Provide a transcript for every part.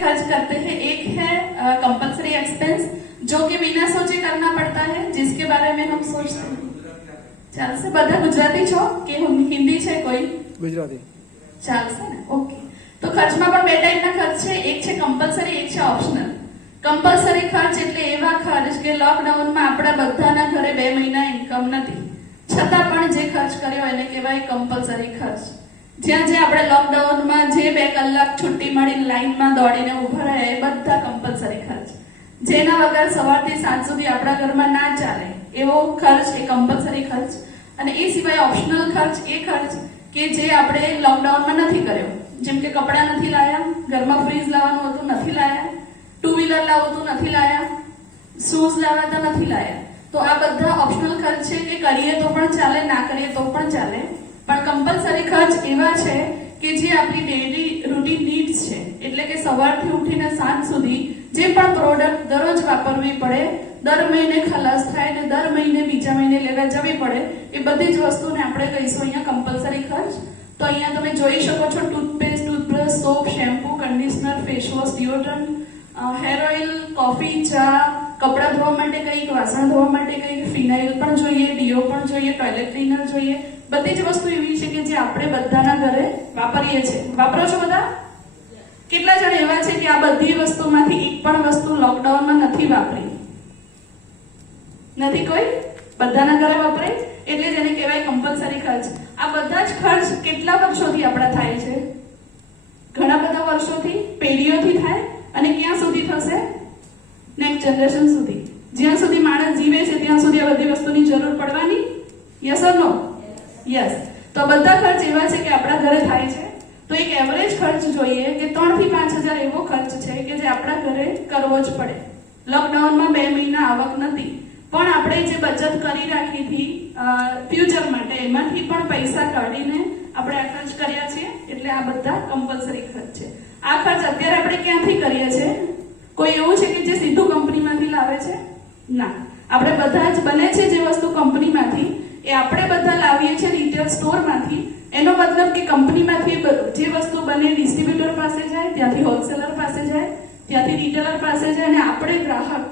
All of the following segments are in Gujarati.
खर्च करते हैं। एक है कंपल्सरी एक्सपेंस, जो कि बिना सोचे करना पड़ता है, जिसके बारे में हम सोचते हैं। ચાલશે? બધા ગુજરાતી છો કે હિન્દી છે? કોઈ ગુજરાતી ચાલશે ને? ઓકે. તો ખર્ચમાં પણ બે ટાઈપના ખર્ચ છે, એક છે કમ્પલ્સરી, એક છે ઓપ્શનલ. કમ્પલ્સરી ખર્ચ એટલે એવા ખર્ચ કે લોકડાઉનમાં આપણા બધાના ઘરે 2 મહિના ઇન્કમ નથી, છતાં પણ જે ખર્ચ કર્યો એને કહેવાય કમ્પલ્સરી ખર્ચ. જ્યાં આપણે લોકડાઉનમાં જે 2 કલાક છુટ્ટી મળી લાઈનમાં દોડીને ઉભા રહ્યા, એ બધા કમ્પલ્સરી ખર્ચ. જેના વગર સવારથી સાંજ સુધી આપણા ઘરમાં ના ચાલે એવો ખર્ચ એ કમ્પલ્સરી ખર્ચ. અને એ સિવાય ઓપ્શનલ ખર્ચ એ ખર્ચ કે જે આપણે લોકડાઉનમાં નથી કર્યો, જેમ કે કપડાં નથી લાયા, ઘરમાં ફ્રીજ લાવવાનું હતું નથી લાયા, 2 વ્હીલર લાવવું હતું નથી લાયા, શૂઝ લાવવા નથી લાયા. તો આ બધા ઓપ્શનલ ખર્ચ છે કે કરીએ તો પણ ચાલે, ના કરીએ તો પણ ચાલે. પણ કમ્પલ્સરી ખર્ચ એવા છે કે જે આપણી ડેઈલી રૂટીન નીડ્સ છે, એટલે કે સવારથી ઉઠીને સાંજ સુધી જે પણ પ્રોડક્ટ દરરોજ વાપરવી પડે, દર મહિને ખલાસ થાય ને દર મહિને બીજા મહિને લેવા જવી પડે, એ બધી જ વસ્તુને આપણે કહીશું અહીંયા કમ્પલ્સરી ખર્ચ. તો અહીંયા તમે જોઈ શકો છો toothpaste, toothbrush, soap, shampoo, conditioner, face wash, deodorant, hair oil, coffee, ચા, કપડાં ધોવા માટે કંઈક, વાસણ ધોવા માટે કંઈક, ફિનાઇલ પણ જોઈએ, ડીઓ પણ જોઈએ, ટોયલેટ ક્લીનર જોઈએ. બધી જ વસ્તુ એવી છે કે જે આપણે બધાના ઘરે વાપરીએ છીએ. વાપરો છો બધા? કેટલા જણ એવા છે કે આ બધી વસ્તુમાંથી એક પણ વસ્તુ લોકડાઉનમાં નથી વાપરી? નથી કોઈ? બધાના ઘરે વાપરે, એટલે જ એને કહેવાય કમ્પલ્સરી ખર્ચ. આ બધા જ ખર્ચ કેટલા વર્ષોથી આપણા થાય છે? ઘણા બધા વર્ષોથી, પેઢીઓથી થાય. અને ક્યાં સુધી થશે? નેક્સ્ટ જનરેશન સુધી. જ્યાં સુધી માણસ જીવે છે ત્યાં સુધી આ બધી વસ્તુની જરૂર પડવાની. Yes or no? યસ. તો બધા ખર્ચ એવા છે કે આપણા ઘરે થાય છે. તો એક એવરેજ ખર્ચ જોઈએ કે 3 થી 5,000 એવો ખર્ચ છે કે જે આપણા ઘરે કરવો જ પડે. લોકડાઉનમાં 2 મહિના આવક નથી, પણ આપણે જે બચત કરી રાખી હતી ફ્યુચર માટે, એમાંથી પણ પૈસા કાઢીને આપણે આ ખર્ચ કર્યા છે. એટલે આ બધા કમ્પલ્સરી ખર્ચ છે. આ ખર્ચ અત્યારે આપણે ક્યાંથી કરીએ છીએ? કોઈ એવું છે કે જે સીધું કંપનીમાંથી લાવે છે? ના. આપણે બધા જ બને છે જે વસ્તુ કંપનીમાંથી, એ આપણે બધા લાવીએ છીએ રિટેલ સ્ટોરમાંથી. એનો મતલબ કે કંપનીમાંથી જે વસ્તુ બને ડિસ્ટ્રીબ્યુટર પાસે જાય, ત્યાંથી હોલસેલર પાસે જાય, ત્યાંથી રિટેલર પાસે જાય, અને આપણે ગ્રાહક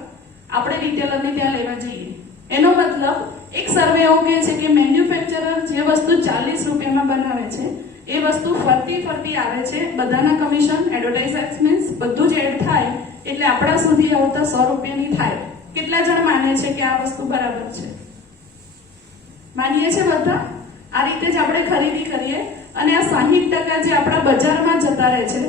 આપણે રિટેલરને ત્યાં લેવા જઈએ. એનો મતલબ એક સર્વે એવું કહે છે કે મેન્યુફેક્ચરર જે વસ્તુ 40 રૂપિયામાં બનાવે છે, એ વસ્તુ ફરતી આવે છે, બધાના કમિશન, એડવર્ટાઇઝમેન્ટ બધું જ એડ થાય એટલે આપણા સુધી આવતા 100 રૂપિયાની થાય. કેટલા જણ માને છે કે આ વસ્તુ બરાબર છે? માનીએ છે બધા? આ રીતે જ આપણે ખરીદી કરીએ. અને આ 60% જે આપણા બજારમાં જતા રહે છે,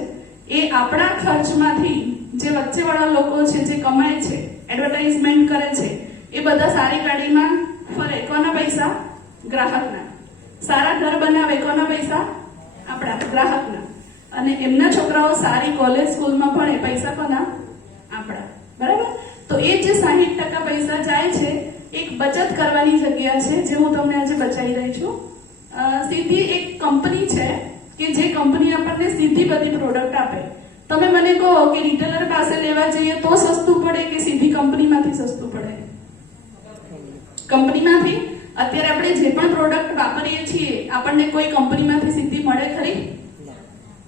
એ આપણા ખર્ચમાંથી જે વચ્ચેવાળા લોકો છે, જે કમાય છે, એડવર્ટાઇઝમેન્ટ કરે છે, એ બધા સારી ગાડીમાં ફરે. કોના પૈસા? ગ્રાહકના. સારા ઘર બનાવે, કોના પૈસા? આપણા ગ્રાહકના. અને એમના છોકરાઓ સારી કોલેજ સ્કૂલમાં ભણે, પૈસા કોના? આપણા. બરાબર? તો એ જે 60% પૈસા જાય છે, એક બચત કરવાની જગ્યા છે, જે હું તમને આજે બચાવી રહી છું. સીધી એક કંપની છે કે જે કંપની આપણને સીધી બધી પ્રોડક્ટ આપે. તમે મને કહો કે રિટેલર પાસે લેવા જઈએ તો સસ્તું પડે કે સીધી કંપનીમાંથી સસ્તું પડે? કંપનીમાંથી. અત્યારે આપણે જે પણ પ્રોડક્ટ વાપરીએ છીએ, આપણને કોઈ કંપનીમાંથી સીધી મળે ખરી?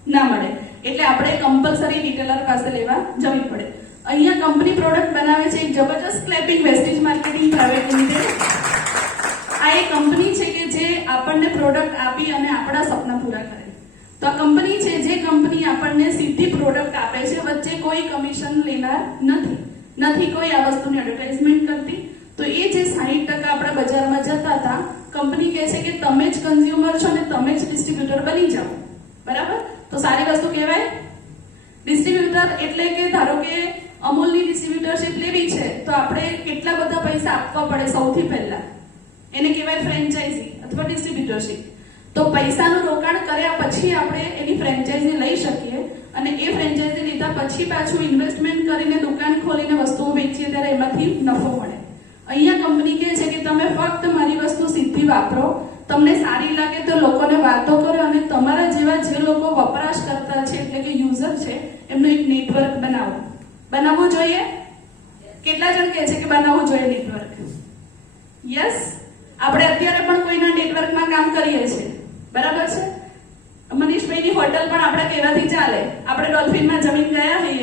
ના મળે. એટલે આપણે કમ્પલસરી રિટેલર પાસે લેવા જવી પડે. અહીંયા કંપની પ્રોડક્ટ બનાવે છે એક જબરજસ્ત clapping, wastage marketing private limited. આ એક કંપની છે કે જે આપણને પ્રોડક્ટ આપી અને આપણા સપના પૂરા કરે. તો આ કંપની છે જે કંપની આપણને સીધી પ્રોડક્ટ આપે છે, વચ્ચે કોઈ કમિશન લેનાર નથી કોઈ આ વસ્તુની એડવર્ટાઇઝમેન્ટ કરતી. તો એ જે 60% આપણા બજારમાં જતા હતા, કંપની કહે છે કે તમે જ કન્ઝ્યુમર છો અને તમે જ ડિસ્ટ્રીબ્યુટર બની જાઓ. બરાબર? તો સારી વસ્તુ કહેવાય. ડિસ્ટ્રીબ્યુટર એટલે કે ધારો કે અમૂલની ડિસ્ટ્રીબ્યુટરશિપ લેવી છે, તો આપણે કેટલા બધા પૈસા આપવા પડે? સૌથી પહેલા એને કહેવાય ફ્રેન્ચાઇઝી અથવા ડિસ્ટ્રીબ્યુટરશિપ. તો પૈસાનું રોકાણ કર્યા પછી આપણે એની ફ્રેન્ચાઇઝી લઈ શકીએ, અને એ ફ્રેન્ચાઇઝી લીધા પછી પાછું ઇન્વેસ્ટમેન્ટ કરીને દુકાન ખોલીને વસ્તુઓ વેચીએ ત્યારે એમાંથી નફો મળે. અહીંયા કંપની કહે છે કે તમે ફક્ત મારી વસ્તુ સીધી વાપરો, તમને સારી લાગે તો લોકોને વાતો કરો, અને તમારા જેવા જે લોકો વપરાશ કરતા છે, એટલે કે યુઝર છે, એમનું એક નેટવર્ક બનાવવું જોઈએ. કેટલા જણ કહે છે કે બનાવવું જોઈએ નેટવર્ક? યસ. આપણે અત્યારે પણ કોઈના નેટવર્કમાં કામ કરીએ છીએ. બરાબર છે? મનીષભાઈની હોટલ પણ આપણા કહેવાથી ચાલે. આપણે ડોલ્ફિનમાં જમીન ગયા હોઈએ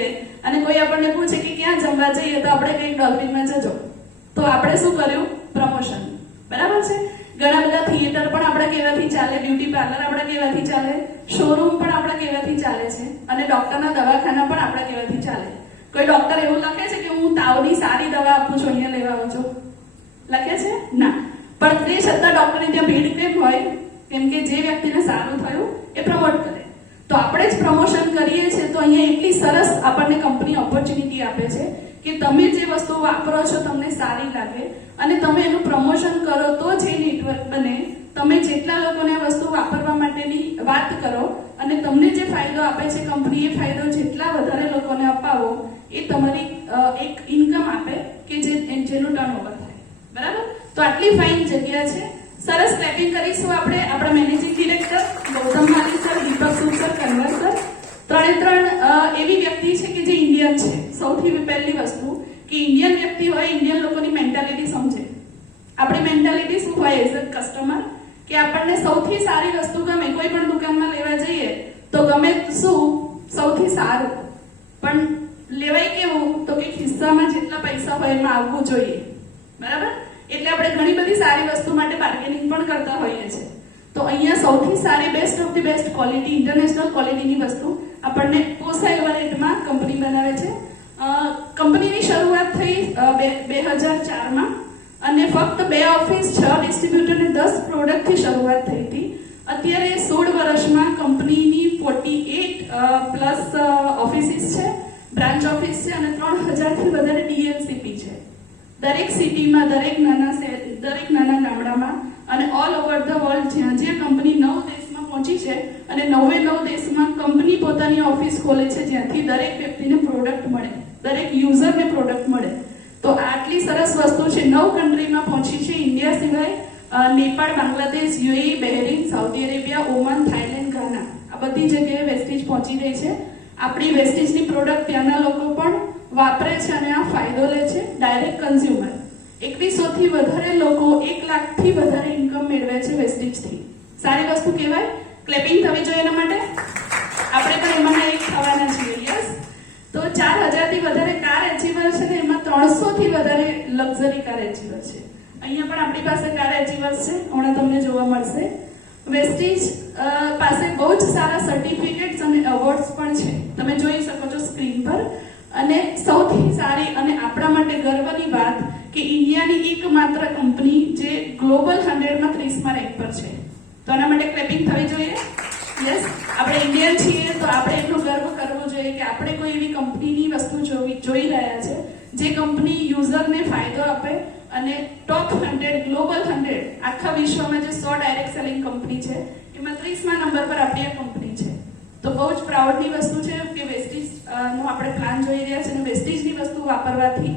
આપણને પૂછે કે ક્યાં જમવા જઈએ તો આપણે કંઈક ડોલ્ફિનમાં જજો, તો આપણે શું કર્યું? પ્રમોશન. બરાબર છે. ઘણા બધા થિયેટર પણ આપણા કેવાથી ચાલે, બ્યુટી પાર્લર આપણા કેવાથી ચાલે, શોરૂમ પણ આપણા કેવાથી ચાલે છે, અને ડોક્ટરના દવાખાના પણ આપણા કેવાથી ચાલે. કોઈ ડોક્ટર એવું લખે છે કે હું તાવની સારી દવા આપું છું, અહીંયા લેવા આવજો, લખે છે? ના. પણ તે છતાં ડોક્ટરની ત્યાં ભીડ કેમ હોય? કેમ કે જે વ્યક્તિને સારું થયું એ પ્રમોટ કરે. તો આપણે જ પ્રમોશન કરીએ છીએ, તો અહીંયા એટલી સરસ આપણને કંપની ઓપોર્ચ્યુનિટી આપે છે કે તમે જે વસ્તુ વાપરો છો તમને સારી લાગે અને તમે એનું પ્રમોશન કરો તો જે નેટવર્ક બને. તમે જેટલા લોકોને આ વસ્તુ વાપરવા માટેની વાત કરો અને તમને જે ફાયદો આપે છે કંપની, એ ફાયદો જેટલા વધારે લોકોને અપાવો એ તમારી એક ઇન્કમ આપે કે જેનું ટર્નઓવર થાય. બરાબર? તો આટલી ફાઇન જગ્યા છે. સરસ ક્લેપિંગ કરીશું આપણે આપણા મેનેજિંગ ડિરેક્ટર ગૌતમ માલી સર, દીપક સુર સર, કન્વર સર. ત્રણ એવી વ્યક્તિ છે કે જે ઇન્ડિયન છે. સૌથી પહેલી વસ્તુ કે ઇન્ડિયન વ્યક્તિ હોય, ઇન્ડિયન લોકોની મેન્ટાલિટી સમજે. આપણી મેન્ટાલિટી શું હોય એઝ અ કસ્ટમર, કે આપણને સૌથી સારી વસ્તુ ગમે. કોઈ પણ દુકાનમાં લેવા જઈએ તો ગમે શું? સૌથી સારું. પણ લેવાય કેવું? તો કે ખિસ્સામાં જેટલા પૈસા હોય એમાં આવવું જોઈએ. બરાબર? એટલે આપણે ઘણી બધી સારી વસ્તુ માટે બાર્ગેનિંગ પણ કરતા હોઈએ છીએ. તો અહીંયા સૌથી સારી best of the best quality, international ક્વોલિટીની વસ્તુ આપણને પોસાય એવા રેટમાં કંપની બનાવે છે. કંપનીની શરૂઆત થઈ 2004માં અને ફક્ત 2 ઓફિસ, 6 ડિસ્ટ્રીબ્યુટર અને 10 પ્રોડક્ટથી શરૂઆત થઈ હતી. અત્યારે 16 વર્ષમાં કંપનીની 48 પ્લસ ઓફિસીસ છે, બ્રાન્ચ ઓફિસ છે અને 3000 થી વધારે ડીએલસીપી છે. દરેક સિટીમાં, દરેક નાના ગામડામાં અને ઓલ ઓવર ધ વર્લ્ડ જ્યાં કંપની 9 દેશમાં પહોંચી છે અને 9 દેશમાં કંપની પોતાની ઓફિસ ખોલે છે, જ્યાંથી દરેક વ્યક્તિને પ્રોડક્ટ મળે, દરેક યુઝરને પ્રોડક્ટ મળે. તો આટલી સરસ વસ્તુ છે. 9 કન્ટ્રીમાં પહોંચી છે. ઇન્ડિયા સિવાય Nepal, Bangladesh, UAE, Bahrain, Saudi Arabia, Oman, Thailand, Ghana, આ બધી જગ્યાએ વેસ્ટીજ પહોંચી રહી છે. આપણી વેસ્ટીજની પ્રોડક્ટ ત્યાંના લોકો પણ વાપરે છે અને આ ફાયદો લે છે. ડાયરેક્ટ કન્ઝ્યુમર 2100 થી વધારે લોકો 1 લાખથી વધારે ઇન્કમ મેળવે છે વેસ્ટીજથી. સારી વસ્તુ કહેવાય. ક્લેપિંગ થવી જોઈએ એના માટે. આપણે પણ એમાં એક થવાના છીએ. યસ. તો 4000 થી વધારે કાર એચીવર છે ને એમાં 300 થી વધારે લક્ઝરી કાર એચીવર છે. અહીંયા પણ આપણી પાસે કાર એચીવર્સ છે, હમણાં તમને જોવા મળશે. વેસ્ટીજ પાસે બહુ જ સારા સર્ટિફિકેટ્સ અને એવોર્ડ્સ પણ છે, તમે જોઈ શકો છો સ્ક્રીન પર. અને સૌથી સારી અને આપણા માટે ગર્વની વાત કે ઇન્ડિયાની એકમાત્ર કંપની જે ગ્લોબલ 100 માં 30માં રેન્ક પર છે. તો આના માટે ક્લેપિંગ થવી જોઈએ. યસ. આપણે ઇન્ડિયન છીએ તો આપણે એટલું ગર્વ કરવું જોઈએ કે આપણે કોઈ એવી કંપનીની વસ્તુ જોઈ રહ્યા છે જે કંપની યુઝરને ફાયદો આપે અને ટોપ 100, ગ્લોબલ 100, આખા વિશ્વમાં જે 100 ડાયરેક્ટ સેલિંગ કંપની છે એમાં 30મા નંબર પર આપણી આ કંપની છે. તો બહુ જ પ્રાઉડની વસ્તુ છે કે વેસ્ટીજ નો આપણે પ્લાન જોઈ રહ્યા છે અને વેસ્ટીજની વસ્તુ વાપરવાથી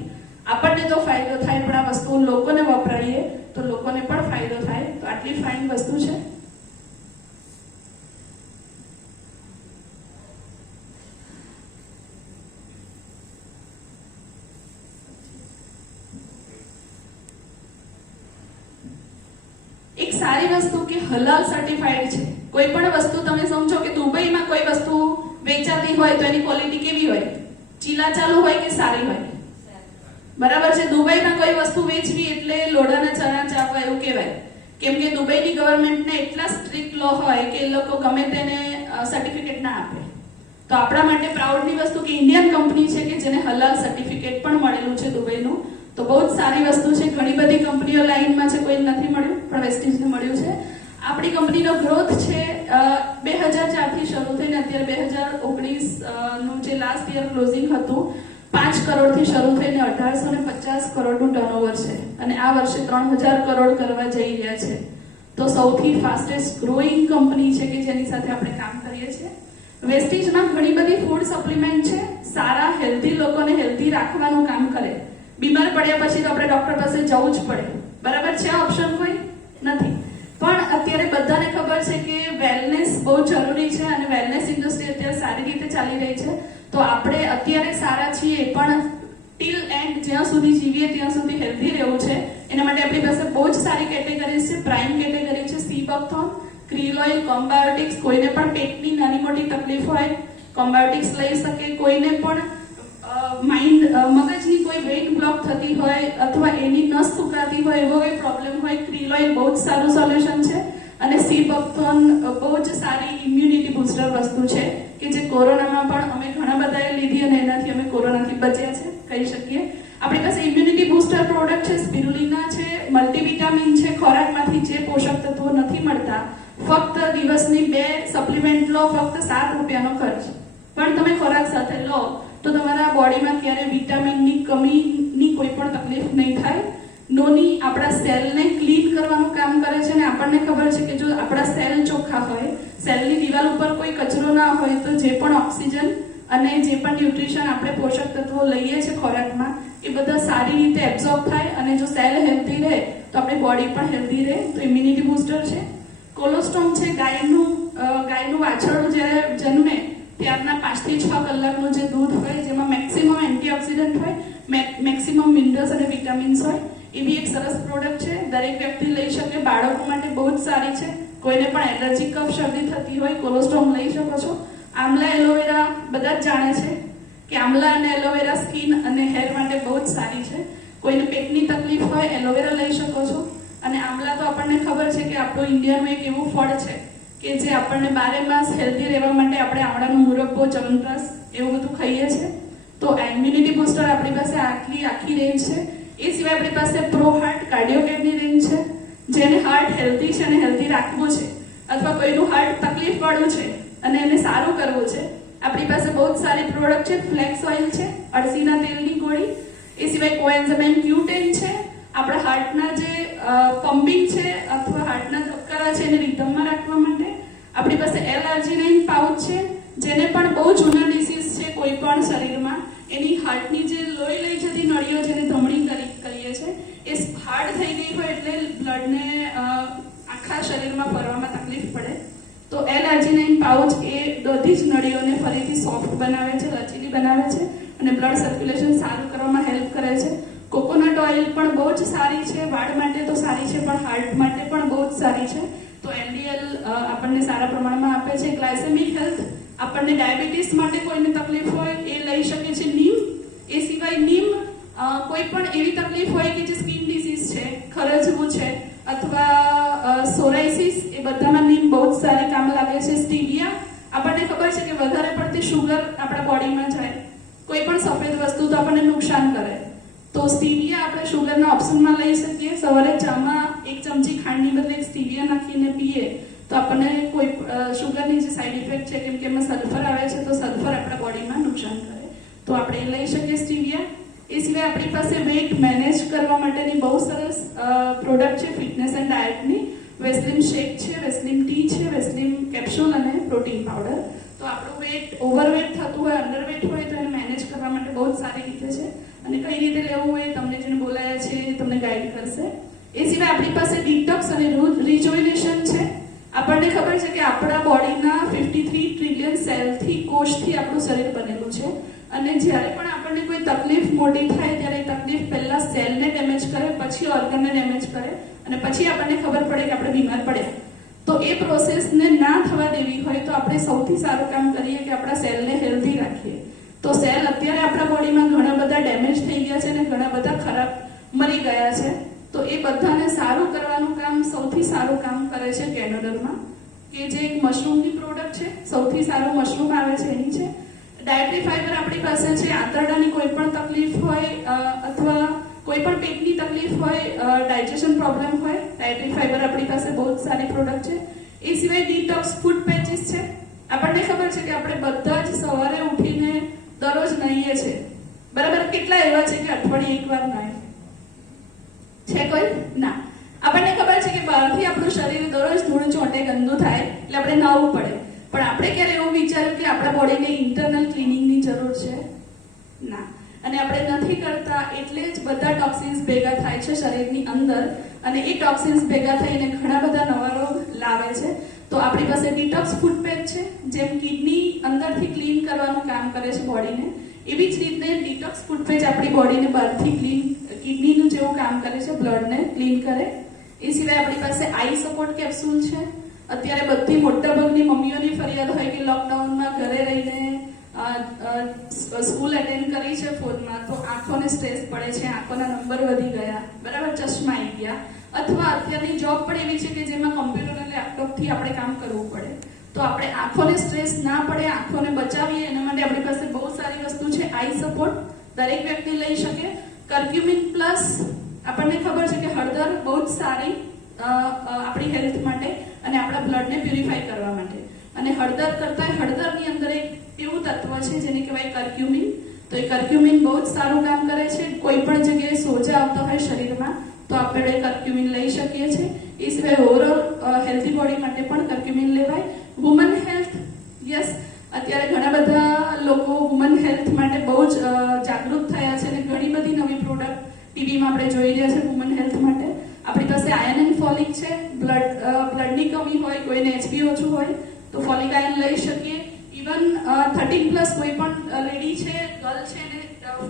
આપણને તો ફાયદો થાય, પણ આ વસ્તુ લોકોને વપરાઈએ તો લોકોને પણ ફાયદો થાય. તો આટલી ફાઇન વસ્તુ છે. એક સારી વસ્તુ કે હલાલ સર્ટિફાઈડ છે. કોઈ પણ વસ્તુ તમે સમજો કે દુબઈમાં કોઈ વસ્તુ વેચાતી હોય તો એની ક્વોલિટી કેવી હોય? ચીલા ચાલુ હોય કે સારી હોય? બરાબર છે. દુબઈમાં કોઈ વસ્તુ વેચવી એટલે લોડાના ચણા ચાવવા એવું કહેવાય. કેમ કે દુબઈની ગવર્મેન્ટને એટલા સ્ટ્રિક્ટ લો હોય કે એ લોકો ગમે તેને સર્ટિફિકેટ ના આપે. તો આપણા માટે પ્રાઉડની વસ્તુ કે ઇન્ડિયન કંપની છે કે જેને હલાલ સર્ટિફિકેટ પણ મળેલું છે દુબઈનું. તો બહુ જ સારી વસ્તુ છે. ઘણી બધી કંપનીઓ લાઈનમાં છે, કોઈ નથી મળ્યું, પણ વેસ્ટીજને મળ્યું છે. આપણી કંપનીનો ગ્રોથ છે 2004 થી શરૂ થઈને અત્યારે 2019 નું જે લાસ્ટ યર ક્લોઝિંગ હતું 5 કરોડથી શરૂ થઈને 1850 કરોડનું ટર્નઓવર છે અને આ વર્ષે 3000 કરોડ કરવા જઈ રહ્યા છે. તો સૌથી ફાસ્ટેસ્ટ ગ્રોઈંગ કંપની છે કે જેની સાથે આપણે કામ કરીએ છીએ. વેસ્ટીજમાં ઘણી બધી ફૂડ સપ્લિમેન્ટ છે, સારા હેલ્ધી લોકોને હેલ્ધી રાખવાનું કામ કરે. બીમાર પડ્યા પછી તો આપણે ડોક્ટર પાસે જવું જ પડે, બરાબર છે? ઓપ્શન કોઈ નથી. પણ અત્યારે બધાને ખબર છે કે વેલનેસ બહુ જરૂરી છે અને વેલનેસ ઇન્ડસ્ટ્રી અત્યારે સારી રીતે ચાલી રહી છે. તો આપણે અત્યારે સારા છીએ પણ ટીલ એન્ડ જ્યાં સુધી જીવીએ ત્યાં સુધી હેલ્ધી રહેવું છે. એના માટે આપણી પાસે બહુ જ સારી કેટેગરીઝ છે. પ્રાઇમ કેટેગરી છે સીબકથોન, ક્રીલ ઓઇલ, કોમ્બાયોટિક્સ. કોઈને પણ પેટની નાની મોટી તકલીફ હોય કોમ્બાયોટિક્સ લઈ શકે. કોઈને પણ માઇન્ડ મગજની કોઈ વેઇટ બ્લોક થતી હોય અથવા એની નસ સુકાતી હોય એવો કોઈ પ્રોબ્લેમ હોય, ક્રિલોઇડ બહુ જ સારું સોલ્યુશન છે. અને સીબકથોન બહુ જ સારી ઇમ્યુનિટી બૂસ્ટર વસ્તુ છે કે જે કોરોનામાં પણ અમે ઘણા બધાએ લીધી અને એનાથી અમે કોરોનાથી બચ્યા છે કહી શકીએ. આપણી પાસે ઇમ્યુનિટી બૂસ્ટર પ્રોડક્ટ છે, સ્પિરુલિના છે, મલ્ટીવિટામિન છે. ખોરાકમાંથી જે પોષક તત્વો નથી મળતા, ફક્ત દિવસની 2 સપ્લિમેન્ટ લો, ફક્ત 7 રૂપિયાનો ખર્ચ, પણ તમે ખોરાક સાથે લો તો તમારા બોડીમાં ક્યારે વિટામિનની કમીની કોઈ પણ તકલીફ નહીં થાય. નોની આપણા સેલને ક્લીન કરવાનું કામ કરે છે અને આપણને ખબર છે કે જો આપણા સેલ ચોખ્ખા હોય, સેલની દિવાલ ઉપર કોઈ કચરો ના હોય, તો જે પણ ઓક્સિજન અને જે પણ ન્યુટ્રિશન આપણે પોષક તત્વો લઈએ છીએ ખોરાકમાં એ બધા સારી રીતે એબ્ઝોર્બ થાય. અને જો સેલ હેલ્ધી રહે તો આપણી બોડી પણ હેલ્ધી રહે. તો ઇમ્યુનિટી બૂસ્ટર છે. કોલોસ્ટોમ છે, ગાયનું વાછરડું જ્યારે જન્મે ત્યારના 5 થી 6 કલાકનું જે દૂધ હોય જેમાં મેક્સિમમ એન્ટીઓક્સિડન્ટ હોય, મેક્સિમમ મિનરલ્સ અને વિટામિન્સ હોય, એ બી એક સરસ પ્રોડક્ટ છે. દરેક વ્યક્તિ લઈ શકે. બાળકો માટે બહુ જ સારી છે. કોઈને પણ એલર્જી, કફ, શરદી થતી હોય, કોલોસ્ટ્રોમ લઈ શકો છો. આમલા, એલોવેરા બધા જ જાણે છે કે આમલા અને એલોવેરા સ્કિન અને હેર માટે બહુ જ સારી છે. કોઈને પેટની તકલીફ હોય, એલોવેરા લઈ શકો છો. અને આમલા તો આપણને ખબર છે કે આપણું ઇન્ડિયાનું એક એવું ફળ છે કે જે આપણને 12 માસ હેલ્ધી રહેવા માટે આપણે આમળાનો મુરબ્બો, ચવનપ્રાશ એવું બધું ખાઈએ છીએ. તો ઇમ્યુનિટી બૂસ્ટર આપણી પાસે આખી રેન્જ છે. એ સિવાય આપણી પાસે પ્રો હાર્ટ કાર્ડિયોકેરની રેન્જ છે. જેને હાર્ટ હેલ્ધી છે અને હેલ્ધી રાખવું છે, અથવા કોઈનું હાર્ટ તકલીફ વાળું છે અને એને સારું કરવું છે, આપણી પાસે બહુ જ સારી પ્રોડક્ટ છે. ફ્લેક્સ ઓઇલ છે, અળસીના તેલની ગોળી. એ સિવાય કોએન્ઝાઇમ Q10 છે. આપણા હાર્ટના જે પમ્પિંગ છે અથવા હાર્ટના ધબકારા છે એને રિધમમાં રાખવા માટે. આપણી પાસે L-આર્જિનાઇન પાઉચ છે, જેને પણ બહુ જૂના ડિસીઝ છે કોઈ પણ શરીરમાં, એની હાર્ટની જે લોહી લઈ જતી નળીઓ જેને ધમણી કહીએ છીએ, એ હાર્ડ થઈ ગઈ હોય એટલે બ્લડને આખા શરીરમાં ફરવામાં તકલીફ પડે. તો L-આર્જિનાઇન પાઉચ એ બધી જ નળીઓને ફરીથી સોફ્ટ બનાવે છે, લચીલી બનાવે છે અને બ્લડ સર્ક્યુલેશન સારું કરવામાં હેલ્પ કરે છે. કોકોનટ ઓઇલ પણ બહુ જ સારી છે. વાળ માટે તો સારી છે, પણ હાર્ટ માટે પણ બહુ જ સારી છે. તો LDL આપણને સારા પ્રમાણમાં આપે છે. ગ્લાયસેમિક હેલ્થ, આપણને ડાયાબિટીસ માટે કોઈને તકલીફ હોય એ લઈ શકે છે. નીમ, એ સિવાય નીમ કોઈ પણ એવી તકલીફ હોય કે જે સ્કિન ડિસીઝ છે, ખરજવું છે અથવા સોરાઇસિસ, એ બધામાં નીમ બહુ જ સારી કામ લાગે છે. સ્ટીવિયા, આપણને ખબર છે કે વધારે પડતી શુગર આપણા બોડીમાં જાય, કોઈ પણ સફેદ વસ્તુ તો આપણને નુકસાન કરે. તો સ્ટીવિયા આપણે શુગરના ઓપ્શનમાં લઈ શકીએ. સવારે ચામાં 1 ચમચી ખાંડની બદલે સ્ટીવિયા નાખીને પીએ તો આપણને કોઈ શુગરની જે સાઈડ ઇફેક્ટ છે, કેમ કે એમાં સલ્ફર આવે છે, તો સલ્ફર આપણા બોડીમાં નુકસાન કરે, તો આપણે એ લઈ શકીએ સ્ટીવિયા. એ સિવાય આપણી પાસે વેઇટ મેનેજ કરવા માટેની બહુ સરસ પ્રોડક્ટ છે ફિટનેસ એન્ડ ડાયટની. વેસ્લિમ શેક છે, વેસ્લિમ ટી છે, વેસ્લિમ કેપ્સ્યુલ અને પ્રોટીન પાવડર. તો આપણું વેટ ઓવરવેટ થતું હોય, અંડરવેટ હોય તો એને મેનેજ કરવા માટે બહુ જ સારી રીતે છે. અને કઈ રીતે લેવું હોય તમને જેને બોલાયા છે એ તમને ગાઈડ કરશે. એ સિવાય આપણી પાસે ડિટોક્સ અને રિજુવિનેશન છે. આપણને ખબર છે કે આપણા બોડીના 53 ટ્રિલિયન સેલથી, કોષથી આપણું શરીર બનેલું છે. અને જ્યારે પણ આપણને કોઈ તકલીફ મોટી થાય ત્યારે એ તકલીફ પહેલા સેલને ડેમેજ કરે, પછી ઓર્ગનને ડેમેજ કરે અને પછી આપણને ખબર પડે કે આપણે બીમાર પડ્યા. તો એ પ્રોસેસને ના થવા દેવી હોય તો આપણે સૌથી સારું કામ કરીએ કે આપણા સેલને હેલ્ધી રાખીએ. તો સેલ અત્યારે આપણા બોડીમાં ઘણા બધા ડેમેજ થઈ ગયા છે અને ઘણા બધા ખરાબ મરી ગયા છે. તો એ બધાને સારું કરવાનું કામ સૌથી સારું કામ કરે છે કેનોડરમાં, કે જે એક મશરૂમની પ્રોડક્ટ છે. સૌથી સારું મશરૂમ આવે છે એની છે. ડાયટરી ફાઈબર આપણી પાસે છે. આંતરડાની કોઈ પણ તકલીફ હોય અથવા કોઈ પણ પેટની તકલીફ હોય, ડાયજેશન પ્રોબ્લેમ હોય, ડાયટરી ફાઈબર આપણી પાસે બહુ જ સારી પ્રોડક્ટ છે. એ સિવાય ડિટોક્સ ફૂડ પેચીસ છે. આપણને ખબર છે કે આપણે બધા જ સવારે ઉઠીને દરરોજ નાહીએ છીએ, બરાબર? કેટલા એવા છે કે અઠવાડિયે એકવાર નાહે છે? કોઈ ના. આપણને ખબર છે કે બહારથી આપણું શરીર દરરોજ ધૂળ ચોંટે, ગંદુ થાય એટલે આપણે નાહવું પડે. પણ આપણે ક્યારે એવું વિચાર્યું કે આપણા બોડીને ઇન્ટરનલ ક્લિનિંગની જરૂર છે? ના. અને આપણે નથી કરતા એટલે જ બધા ટોક્સિન્સ ભેગા થાય છે શરીરની અંદર અને એ ટોક્સિન્સ ભેગા થઈને ઘણા બધા નવા રોગ લાવે છે. તો આપણી પાસે ડિટોક્સ ફૂડ પેક છે, જેમ કિડની અંદરથી ક્લીન કરવાનું કામ કરે છે બોડીને, એવી જ રીતે ડિટોક્સ ફૂડ પેક આપણી બોડીને બહારથી ક્લીન, કિડનીનું જેવું કામ કરે છે, બ્લડને ક્લીન કરે. એ સિવાય આપણી પાસે આઈ સપોર્ટ કેપ્સ્યુલ છે. અત્યારે બધી મોટાભાગની મમ્મીઓની ફરિયાદ હોય કે લોકડાઉનમાં ઘરે રહીને સ્કૂલ એટેન્ડ કરી છે ફોનમાં તો આંખોને સ્ટ્રેસ પડે છે, આંખોના નંબર વધી ગયા, બરાબર, ચશ્મા આવી ગયા, અથવા અત્યારની જોબ પણ એવી છે કે જેમાં કમ્પ્યુટર અને લેપટોપથી આપણે કામ કરવું પડે. તો આપણે આંખોને સ્ટ્રેસ ના પડે, આંખોને બચાવીએ એના માટે આપણી પાસે બહુ સારી વસ્તુ છે. આઈ સપોર્ટ દરેક વ્યક્તિ લઈ શકે. કર્ક્યુમિન પ્લસ, આપણને ખબર છે કે હળદર બહુ જ સારી આપણી હેલ્થ માટે અને આપણા બ્લડને પ્યુરિફાય કરવા માટે. અને હળદર કરતા હળદરની અંદર એક એવું તત્વ છે જેને કહેવાય કર્ક્યુમિન. તો એ કર્ક્યુમિન બહુ જ સારું કામ કરે છે. કોઈ પણ જગ્યાએ સોજા આવતા હોય શરીરમાં તો આપણે કર્ક્યુમિન લઈ શકીએ છીએ. એ સિવાય ઓવરઓલ હેલ્ધી બોડી માટે પણ કર્ક્યુમિન લેવાય. વુમન હેલ્થ, યસ, અત્યારે ઘણા બધા લોકો વુમન હેલ્થ માટે બહુ જ જાગૃત થયા છે અને ઘણી બધી નવી પ્રોડક્ટ ટીવીમાં આપણે જોઈ રહ્યા છે વુમન હેલ્થ માટે. આપણી પાસે આયર્ન એન્ડ ફોલિક છે. બ્લડની કમી હોય, કોઈને એચબી ઓછું હોય તો ફોલિક આયર્ન લઈ શકીએ. ઇવન 13+ કોઈ પણ લેડી છે, ગર્લ છે, એને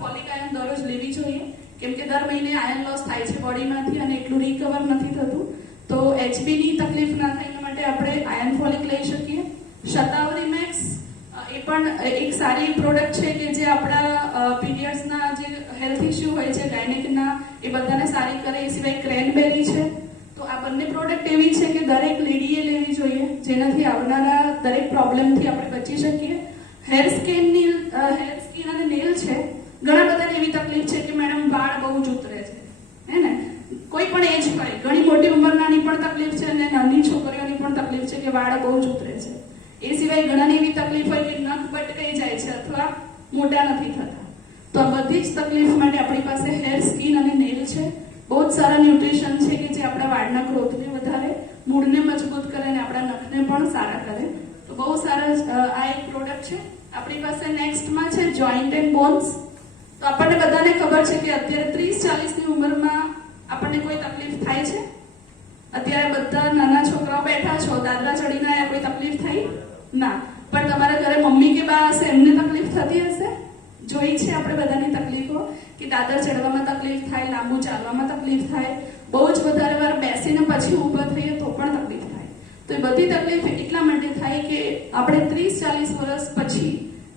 ફોલિક આયર્ન દરરોજ લેવી જોઈએ, કેમ કે દર મહિને આયર્ન લોસ થાય છે બોડીમાંથી અને એટલું રિકવર નથી થતું. તો એચબીની તકલીફ ના થાય એના માટે આપણે આયર્ન ફોલિક લઈ શકીએ. શતાવરી મેક્સ એ પણ એક સારી પ્રોડક્ટ છે કે જે આપણા પીરિયડ્સના જે હેલ્થ ઇસ્યુ હોય છે ગાયનેકના એ બધાને સારી કરે. એ સિવાય ક્રેનબેરી છે. તો આ બંને પ્રોડક્ટ એવી છે કે દરેક લેડીએ લેવી જોઈએ જેનાથી આવનારા દરેક પ્રોબ્લેમથી આપણે બચી શકીએ. હેર સ્કિન અને નેલ છે. ઘણા બધાને એવી તકલીફ છે કે મેડમ વાળ બહુ જ ઉતરે છે, હે ને, કોઈ પણ એજ હોય, ઘણી મોટી ઉંમરનાની પણ તકલીફ છે અને નાની છોકરીઓની પણ તકલીફ છે કે વાળ બહુ જ ઉતરે છે. એ સિવાય ઘણાની એવી તકલીફ હોય કે નખ બટકાઈ જાય છે અથવા મોટા નથી થતા. તો આ બધી જ તકલીફ માટે આપણી પાસે હેર, સ્કિન અને નેલ છે. બહુ જ સારા ન્યુટ્રિશન છે કે જે આપણા વાળના ગ્રોથને વધારે, મૂળને મજબૂત કરે અને આપણા નખને પણ સારા કરે. તો બહુ સારા આ એક પ્રોડક્ટ છે. આપણી પાસે નેક્સ્ટમાં છે જોઈન્ટ એન્ડ બોન્સ. તો આપણને બધાને ખબર છે કે અત્યારે 30-40ની ઉંમરમાં આપણને કોઈ તકલીફ થાય છે? અત્યારે બધા નાના છોકરાઓ બેઠા છો, દાદરા ચડીને આયા, કોઈ તકલીફ થઈ? ના. પણ તમારા ઘરે મમ્મી કે બા હશે, એમને તકલીફ થતી હશે? જોઈ છે આપણે બધાની તકલીફો કે દાદર ચડવામાં તકલીફ થાય, લાંબુ ચાલવામાં તકલીફ થાય, બહુ જ વધારે વાર બેસીને પછી ઊભા થઈએ તો પણ તકલીફ થાય. તો એ બધી તકલીફ એટલા માટે થાય કે આપણે 30-40 વર્ષ પછી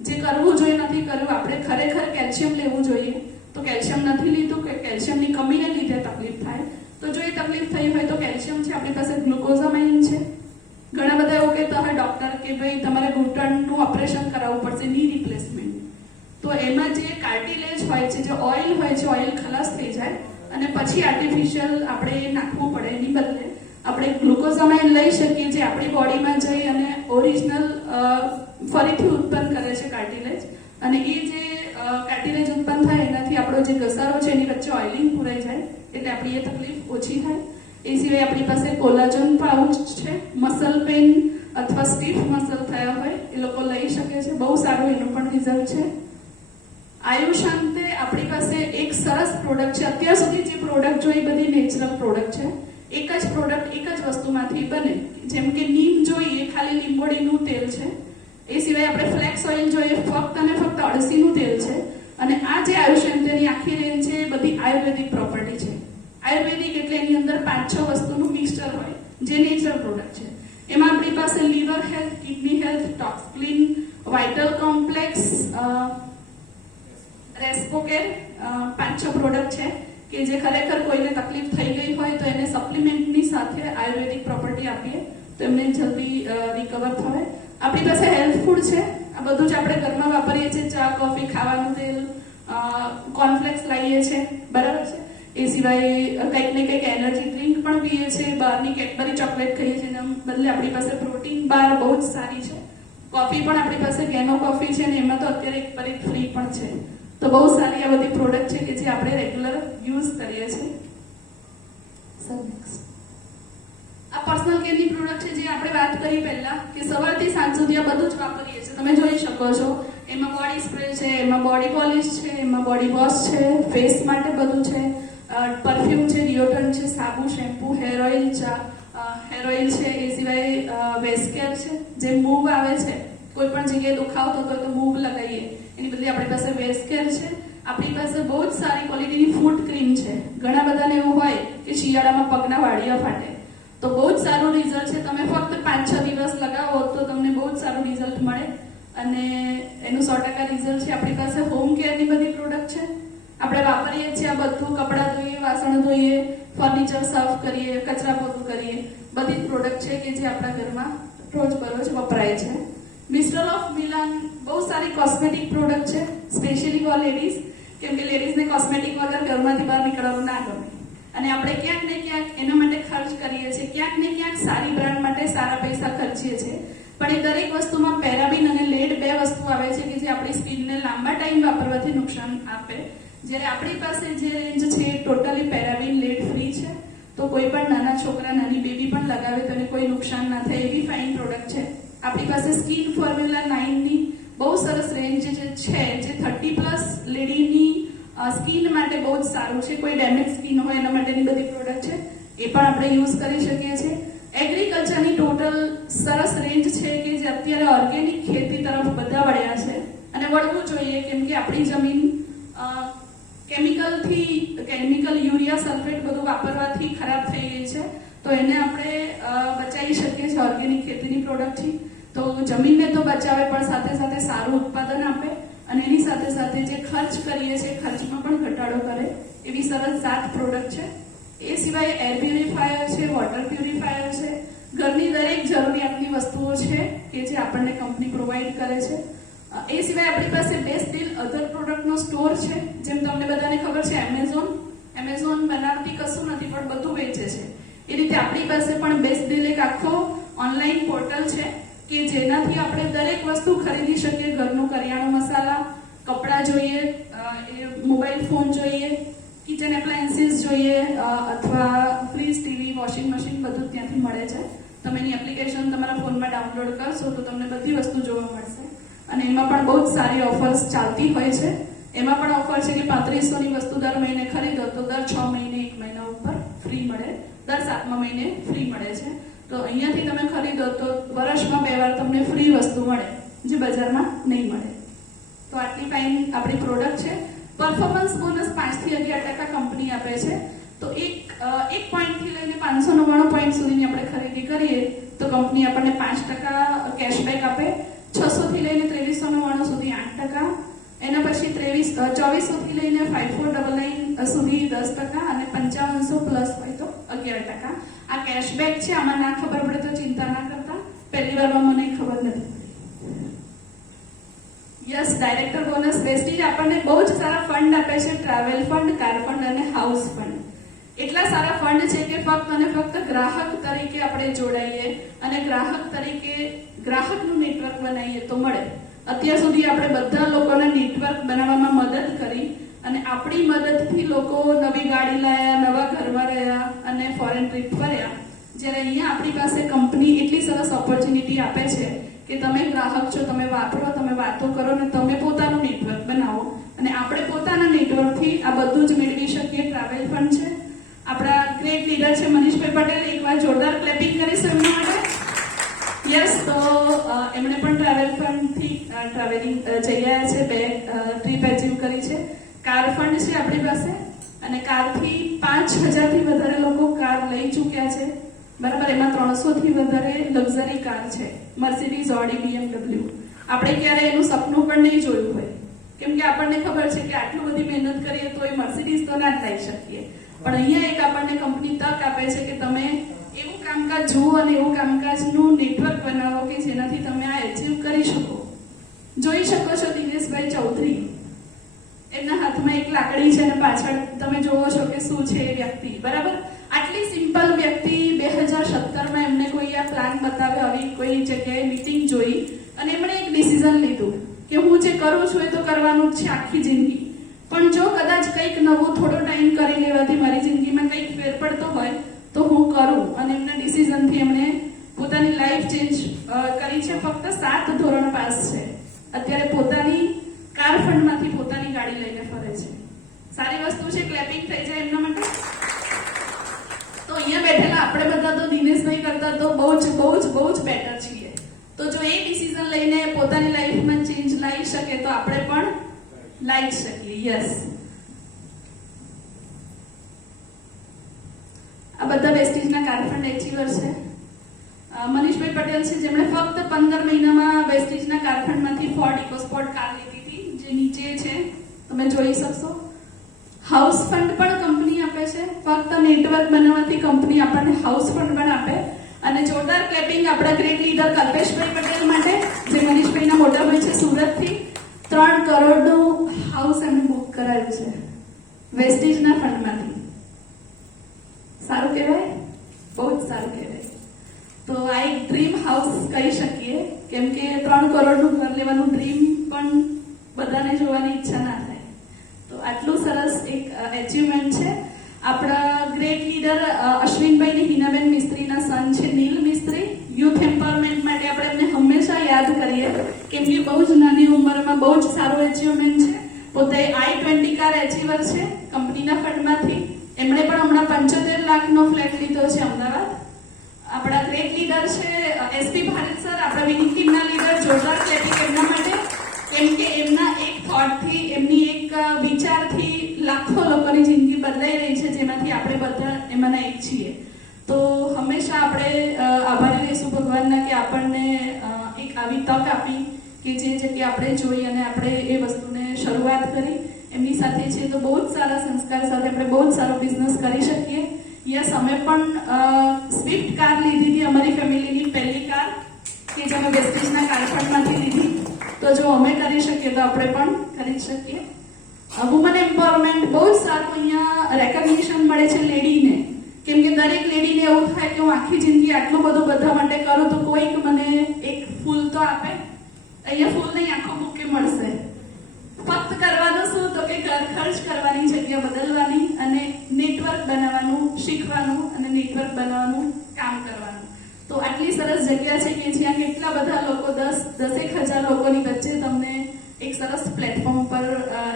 જે કરવું જોઈએ નથી કર્યું. આપણે ખરેખર કેલ્શિયમ લેવું જોઈએ તો કેલ્શિયમ નથી લીધું કે કેલ્શિયમની કમીને લીધે તકલીફ થાય. તો જો એ તકલીફ થઈ હોય તો કેલ્શિયમ છે, આપણી પાસે ગ્લુકોઝામાઇન છે. ઘણા બધા એવું કહેતા હોય ડોક્ટર કે ભાઈ તમારે ઘૂંટણનું ઓપરેશન કરાવવું પડશે, ની રિપ્લેસમેન્ટ. તો એમાં જે કાર્ટિલેજ હોય છે, જે ઓઇલ હોય છે, ઓઇલ ખલાસ થઈ જાય અને પછી આર્ટિફિશિયલ આપણે નાખવું પડે. એની બદલે આપણે ગ્લુકોઝામાઇન લઈ શકીએ જે આપણી બોડીમાં જઈ અને ઓરિજિનલ ફરીથી ઉત્પન્ન કરે છે કાર્ટિલેજ. અને એ જે કાર્ટિલેજ ઉત્પન્ન થાય એનાથી આપણો જે ઘસારો છે એની વચ્ચે ઓઇલિંગ પૂરાઈ જાય એટલે આપણી એ તકલીફ ઓછી થાય. એ સિવાય આપણી પાસે કોલાજન પાઉચ છે. મસલ પેઇન અથવા સ્ટીફ મસલ થયા હોય એ લોકો લઈ શકે છે. બહુ સારું એનું પણ રિઝલ્ટ છે. આયુષાંતે આપણી પાસે એક સરસ પ્રોડક્ટ છે. અત્યાર સુધી જે પ્રોડક્ટ જોઈ બધી નેચરલ પ્રોડક્ટ છે. એક જ પ્રોડક્ટ એક જ વસ્તુમાંથી બને. જેમ કે નીમ જોઈએ, ખાલી લીંબોડીનું તેલ છે. એ સિવાય આપણે ફ્લેક્સ ઓઇલ જોઈએ, ફક્ત અને ફક્ત અળસીનું તેલ છે. અને આ જે આયુષાંતેની આખી રેન્જ છે એ બધી આયુર્વેદિક પ્રોપર્ટી છે. આયુર્વેદિક એટલે એની અંદર 5-6 વસ્તુનું મિક્સચર હોય જે નેચરલ પ્રોડક્ટ છે. એમાં આપણી પાસે liver health, kidney health, tox clean, vital complex, Respocare, 5-6 product છે કે જે ખરેખર કોઈને તકલીફ થઈ ગઈ હોય તો એને સપ્લિમેન્ટની સાથે આયુર્વેદિક પ્રોપર્ટી આપીએ તો એમને જલ્દી રિકવર થાય. આપણી પાસે હેલ્થ ફૂડ છે. આ બધું જ આપણે ઘરમાં વાપરીએ છીએ. ચા, કોફી, ખાવાનું તેલ, કોર્નફ્લેક્સ લાવીએ છીએ, બરાબર છે. એ સિવાય કંઈક ને કંઈક એનર્જી ડ્રિંક પણ પીએ છીએ. બહારની કેડબરી ચોકલેટ ખાઈએ છીએ. એના બદલે આપણી પાસે પ્રોટીન બાર બહુ જ સારી છે. કોફી પણ આપણી પાસે કેનો કોફી છે ને એમાં તો અત્યારે એક પર એક ફ્રી પણ છે. તો બહુ સારી આ બધી પ્રોડક્ટ છે કે જે આપણે રેગ્યુલર યુઝ કરીએ છીએ. આ પર્સનલ કેરની પ્રોડક્ટ છે જે આપણે વાત કરી પહેલા કે સવારથી સાંજ સુધી આ બધું જ વાપરીએ છીએ. તમે જોઈ શકો છો એમાં બોડી સ્પ્રે છે, એમાં બોડી પોલિશ છે, એમાં બોડી વોશ છે, ફેસ માટે બધું છે, પરફ્યુમ છે, ડિઓડરન્ટ છે, સાબુ, શેમ્પુ, હેર ઓઇલ છે, એ સિવાય વેસ્કેર છે. જે મૂવ આવે છે, કોઈ પણ જગ્યાએ દુખાવો થતો હોય તો મૂવ લગાવીએ એની બદલે આપણી પાસે વેસ્કેર છે. આપણી પાસે બહુ જ સારી ક્વોલિટીની ફૂટ ક્રીમ છે. ઘણા બધાને એવું હોય કે શિયાળામાં પગના વાડિયા ફાટે તો બહુ જ સારું રિઝલ્ટ છે. તમે ફક્ત 5-6 દિવસ લગાવો તો તમને બહુ જ સારું રિઝલ્ટ મળે અને એનું 100% ડીઝલ છે. આપણી પાસે હોમ કેરની બધી પ્રોડક્ટ છે. આપણે વાપરીએ છીએ આ બધું, કપડાં ધોઈએ, વાસણ ધોઈએ, ફર્નિચર સાફ કરીએ, કચરા પોતું કરીએ, બધી જ પ્રોડક્ટ છે કે જે આપણા ઘરમાં રોજબરોજ વપરાય છે. મિસ્ટર ઓફ મિલાન બહુ સારી કોસ્મેટિક પ્રોડક્ટ છે, સ્પેશિયલી ફોર લેડીઝ, કેમ કે લેડીઝને કોસ્મેટિક વગર ઘરમાંથી બહાર નીકળવાનું ના ગમે અને આપણે ક્યાંક ને ક્યાંક એના માટે ખર્ચ કરીએ છીએ, ક્યાંક ને ક્યાંક સારી બ્રાન્ડ માટે સારા પૈસા ખર્ચીએ છીએ. પણ એ દરેક વસ્તુમાં પેરાબીન અને લેડ બે વસ્તુ આવે છે કે જે આપણી સ્કિનને લાંબા ટાઈમ વાપરવાથી નુકસાન આપે. જ્યારે આપણી પાસે જે રેન્જ છે એ ટોટલી પેરાબીન લેડ ફ્રી છે, તો કોઈ પણ નાના છોકરા, નાની બેબી પણ લગાવે તો એને કોઈ નુકસાન ના થાય એવી ફાઇન પ્રોડક્ટ છે. આપણી પાસે સ્કિન ફોર્મ્યુલા 9 ની બહુ સરસ રેન્જ જે છે, જે 30+ લેડીની સ્કિન માટે બહુ જ સારું છે. કોઈ ડેમેજ સ્કિન હોય એના માટેની બધી પ્રોડક્ટ છે, એ પણ આપણે યુઝ કરી શકીએ છીએ. એગ્રીકલ્ચરની ટોટલ સરસ રેન્જ છે કે જે અત્યારે ઓર્ગેનિક ખેતી તરફ બધા વળ્યા છે અને વળવું જોઈએ, કેમ કે આપણી જમીન કેમિકલ યુરિયા સલ્ફેટ બધું વાપરવાથી ખરાબ થઈ ગઈ છે. તો એને આપણે બચાવી શકીએ છીએ ઓર્ગેનિક ખેતીની પ્રોડક્ટથી. તો જમીનને તો બચાવે પણ સાથે સાથે સારું ઉત્પાદન આપે અને એની સાથે સાથે જે ખર્ચ કરીએ છીએ ખર્ચમાં પણ ઘટાડો કરે એવી સરસ 7 પ્રોડક્ટ છે. એ સિવાય એર પ્યુરિફાયર છે, વોટર પ્યુરિફાયર છે, ઘરની દરેક જરૂરિયાતની વસ્તુઓ છે કે જે આપણને કંપની પ્રોવાઈડ કરે છે. એ સિવાય આપણી પાસે બેસ્ટ ડીલ અધર પ્રોડક્ટનો સ્ટોર છે. જેમ તમને બધાને ખબર છે એમેઝોન બનાવતી કશું નથી પણ બધું વેચે છે, એ રીતે આપણી પાસે પણ બેસ્ટ ડીલ એક આખો ઓનલાઈન પોર્ટલ છે કે જેનાથી આપણે દરેક વસ્તુ ખરીદી શકીએ. ઘરનું કરિયાણું, મસાલા, કપડાં જોઈએ, મોબાઈલ ફોન જોઈએ, કિચન એપ્લાયન્સીસ જોઈએ, અથવા ફ્રીજ, ટીવી, વોશિંગ મશીન બધું ત્યાંથી મળે છે. તમે એની એપ્લિકેશન તમારા ફોનમાં ડાઉનલોડ કરશો તો તમને બધી વસ્તુ જોવા મળશે અને એમાં પણ બહુ જ સારી ઓફર્સ ચાલતી હોય છે. એમાં પણ ઓફર છે કે 3500ની વસ્તુ દર મહિને ખરીદો તો દર 6 મહિને 1 મહિના ઉપર ફ્રી મળે, દર 7મા મહિને ફ્રી મળે છે. તો અહીંયાથી તમે ખરીદો તો વર્ષમાં 2 વાર તમને ફ્રી વસ્તુ મળે જે બજારમાં નહીં મળે. તો આટલી ફાઇન આપણી પ્રોડક્ટ છે. પરફોર્મન્સ બોનસ 5 થી 11% કંપની આપે છે. તો એક પોઈન્ટથી લઈને 599 પોઈન્ટ સુધીની આપણે ખરીદી કરીએ તો કંપની આપણને 5% કેશબેક આપે. 600 થી લઈને 2399 સુધી 8%, એના પછી 2400 થી લઈને 5499 સુધી 10% અને 5500 પ્લસ હોય તો 11%. આ કેશબેક છે. આમાં ના ખબર પડે તો ચિંતા ના કરતા, પહેલી વારમાં મને ખબર નથી. યસ, ડાયરેક્ટર બોનસ વેસ્ટીજ આપણને બહુ જ સારા ફંડ આપે છે. ટ્રાવેલ ફંડ, કાર ફંડ અને હાઉસ ફંડ. એટલા સારા ફંડ છે કે ફક્ત અને ફક્ત ગ્રાહક તરીકે આપણે જોડાઈએ અને ગ્રાહક તરીકે ગ્રાહકનું નેટવર્ક બનાવીએ તો મળે. અત્યાર સુધી આપણે બધા લોકોને નેટવર્ક બનાવવામાં મદદ કરી અને આપણી મદદથી લોકો નવી ગાડી લાયા, નવા ઘરમાં રહ્યા અને ફોરેન ટ્રીપ ફર્યા. જ્યારે અહીંયા આપણી પાસે કંપની એટલી સરસ ઓપોર્ચ્યુનિટી આપે છે કે તમે ગ્રાહક છો, તમે વાપરો, તમે વાતો કરો અને તમે પોતાનું નેટવર્ક બનાવો અને આપણે પોતાના નેટવર્કથી આ બધું જ મેળવી શકીએ. ટ્રાવેલ ફંડ છે. આપણા ગ્રેટ લીડર છે મનીષભાઈ પટેલ, એકવાર જોરદાર ક્લેપિંગ કરીશું એમના માટે. યસ, તો એમણે પણ ટ્રાવેલ ફંડથી ટ્રાવેલિંગ જઈ રહ્યા છે, 2 ટ્રીપ અચીવ કરી છે. કાર ફંડ છે આપણી પાસે અને કારથી 5000 થી વધારે લોકો કાર લઈ ચૂક્યા છે, બરાબર. એમાં 300 થી વધારે લક્ઝરી કાર છે, મર્સિડીઝ, ઓડી, BMW. આપણે ક્યારે એનું સપનું પણ નહીં જોયું હોય, કેમ કે આપણને ખબર છે કે આટલું બધી મહેનત કરીએ તો એ મર્સિડીઝ તો ના જ લઈ શકીએ. પણ અહીંયા એક આપણને કંપની તક આપે છે કે તમે એવું કામકાજ જુઓ અને એવું કામકાજનું નેટવર્ક બનાવો કે જેનાથી તમે આ અચીવ કરી શકો. જોઈ શકો છો દિનેશભાઈ ચૌધરી, એમના હાથમાં એક લાકડી છે અને પાછળ તમે જોવો છો કે શું છે એ વ્યક્તિ, બરાબર. આટલી સિમ્પલ વ્યક્તિ 2017માં એમને કોઈ આ પ્લાન બતાવ્યો, આવી કોઈ જગ્યાએ મીટિંગ જોઈ અને એમણે એક ડિસિઝન લીધું કે હું જે કરું છું એ તો કરવાનું જ છે આખી જિંદગી, પણ જો કદાચ કંઈક નવું થોડો ટાઈમ કરી લેવાથી મારી જિંદગીમાં કંઈક ફેર પડતો હોય તો હું કરું. અને એમના ડિસિઝનથી એમણે પોતાની લાઈફ ચેન્જ કરી છે. ફક્ત 7 ધોરણ પાસ છે, અત્યારે પોતાની કાર ફંડમાંથી પોતાની ગાડી લઈને ફરે છે. સારી વસ્તુ છે, ક્લેપિંગ થઈ જાય એમના માટે. તો અહીંયા બેઠેલા આપણે બધા તો દિનેશભાઈ કરતા તો બહુ જ બેટર છીએ. તો જો એ ડિસિઝન લઈને પોતાની લાઈફમાં ચેન્જ લાવી શકે તો આપણે પણ લાવી શકીએ. યસ, આ બધા વેસ્ટીજના કાર ફંડ એચીવર છે. મનીષભાઈ પટેલ છે જેમણે ફક્ત 15 મહિનામાં વેસ્ટીજના કાર ફંડમાંથી ફોર્ડ ઇકોસ્પોર્ટ કાર લીધી હતી, નીચે છે તમે જોઈ શકશો. હાઉસ ફંડ પણ કંપની આપે છે. ફક્ત નેટવર્ક બનાવવાથી કંપની આપણને હાઉસ ફંડ પણ આપે. અને જોરદાર ક્લેપિંગ આપણા ગ્રેટ લીડર કલ્પેશભાઈ પટેલ માટે, જે મનીષભાઈના મોટા ભાઈ છે સુરતથી. 3 કરોડનું હાઉસ એમને બુક કરાયું છે વેસ્ટીજના ફંડમાંથી. સારું કહેવાય, બહુ જ સારું કહેવાય. તો આ એક ડ્રીમ હાઉસ કહી શકીએ, કેમ કે 3 કરોડનું ઘર લેવાનું ડ્રીમ પણ બધાને જોવાની ઈચ્છા ના થાય. તો આટલું સરસ એક એચિવમેન્ટ છે. આપણા ગ્રેટ લીડર અશ્વિનભાઈ ને હિનાબેન મિસ્ત્રીના સન છે નીલ મિસ્ત્રી. યુથ એમ્પાવરમેન્ટ માટે આપણે એમને હંમેશા યાદ કરીએ, કેમ કે બહુ જ નાની ઉંમરમાં બહુ જ સારું એચિવમેન્ટ છે. પોતે i20 કાર એચિવર છે કંપનીના ફંડમાંથી. એમણે પણ હમણાં 75 લાખનો ફ્લેટ લીધો છે અમદાવાદ. આપણા ગ્રેટ લીડર છે એસપી ભારત સર, આપણા વિનિંગ ટીમના લીડર. જોરદાર ક્લેપિંગ એમના માટે, કેમ કે એમના એક થોટથી, એમની એક વિચારથી લાખો લોકોની જિંદગી બદલાઈ રહી છે, જેમાંથી આપણે બધા એમાંના એક છીએ. તો હંમેશા આપણે આભારી રહીશું ભગવાનના કે આપણને એક આવી તક આપી કે જે જગ્યાએ આપણે જોઈ અને આપણે એ વસ્તુને શરૂઆત કરી. એમની સાથે છે તો બહુ જ સારા સંસ્કાર સાથે આપણે બહુ જ સારો બિઝનેસ કરી શકીએ. યસ, અમે પણ સ્વિફ્ટ કાર લીધી હતી, અમારી ફેમિલીની પહેલી કાર, કે જે અમે વેસ્ટીજના કારફંડમાંથી લીધી. તો જો અમે કરી શકીએ તો આપણે પણ કરી શકીએ. વુમન એમ્પાવરમેન્ટ બહુ જ સારું અહીંયા રેકગ્નિશન મળે છે લેડીને, કેમ કે દરેક લેડીને એવું થાય કે હું આખી જિંદગી આટલું બધું બધા માટે કરું તો કોઈક મને એક ફૂલ તો આપે. અહીંયા ફૂલ નહીં, આખો બુકે મળશે. ફક્ત કરવાનું શું, તો કે ઘર ખર્ચ કરવાની જગ્યા બદલવાની અને નેટવર્ક બનાવવાનું શીખવાનું અને નેટવર્ક બનાવવાનું કામ કરવાનું. તો આટલી સરસ જગ્યા છે કે જ્યાં કેટલા બધા લોકો 10,000 લોકોની વચ્ચે તમને એક સરસ પ્લેટફોર્મ પર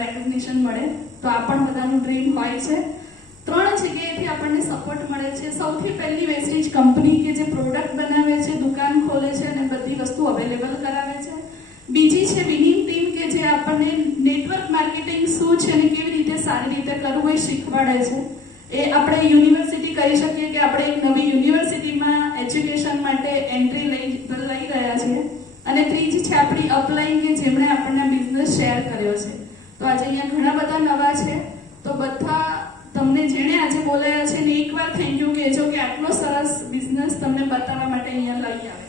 રેકગ્નિશન મળે. તો આ પણ બધાનું ડ્રીમ હોય છે. 3 જગ્યાએથી આપણને સપોર્ટ મળે છે. સૌથી પહેલી વેસ્ટેજ કંપની કે જે પ્રોડક્ટ બનાવે છે, દુકાન ખોલે છે અને બધી વસ્તુ અવેલેબલ કરાવે છે. બીજી છે વિનિંગ ટીમ કે જે આપણને નેટવર્ક માર્કેટિંગ શું છે અને કેવી રીતે સારી રીતે કરવું એ શીખવાડે છે. એ આપણે યુનિવર્સિટી કહી શકીએ કે આપણે એક નવી યુનિવર્સિટીમાં એજ્યુકેશન માટે એન્ટ્રી લઈ રહ્યા છીએ. અને ત્રીજી છે આપણી અપલાઈન કે જેમણે આપણને બિઝનેસ શેર કર્યો છે. તો આજે અહીંયા ઘણા બધા નવા છે. તો બધા તમને જેણે આજે બોલાયા છે ને એકવાર થેન્ક યુ કહેજો કે આટલો સરસ બિઝનેસ તમને બતાવવા માટે અહીંયા લઈ આવે.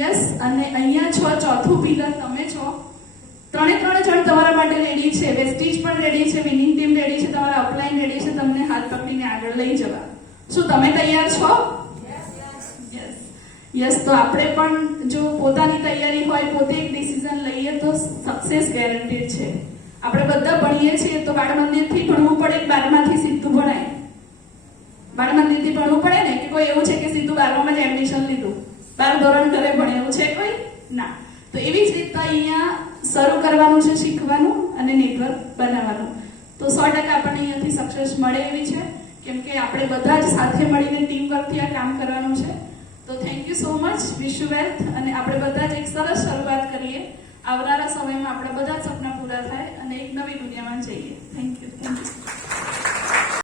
યસ, અને અહીંયા છો, ચોથું પિલર તમે છો. 3 જણ તમારા માટે રેડી છે. વેસ્ટીજ પણ રેડી છે, વિનિંગ ટીમ રેડી છે, તમારા અપલાઈન રેડી છે તમને હાથ પકડીને આગળ લઈ જવા. શું તમે તૈયાર છો? યસ. તો આપણે પણ જો પોતાની તૈયારી હોય, પોતે એક ડિસિઝન લઈએ તો સક્સેસ ગેરંટેડ છે. આપણે બધા ભણીએ છીએ તો બાળ મંદિરથી ભણવું પડે, 12માંથી સીધું ભણાય. બાળ મંદિરથી ભણવું પડે ને, કે કોઈ એવું છે કે સીધું 12માં જ એડમિશન લીધું, 12 ધોરણ ઘરે ભણે એવું છે કોઈ? ના. તો એવી જ રીતે અહીંયા શરૂ કરવાનું છે શીખવાનું અને નેટવર્ક બનાવવાનું. તો 100% આપણને અહીંયાથી સક્સેસ મળે એવી છે, કેમ કે આપણે બધા જ સાથે મળીને ટીમ વર્કથી આ કામ કરવાનું છે. તો thank you so much. Wish you wealth. અને આપણે બધા જ એક સરસ શરૂઆત કરીએ. આવનારા સમયમાં આપણા બધા જ સપના પૂરા થાય અને એક નવી દુનિયામાં જઈએ. Thank you.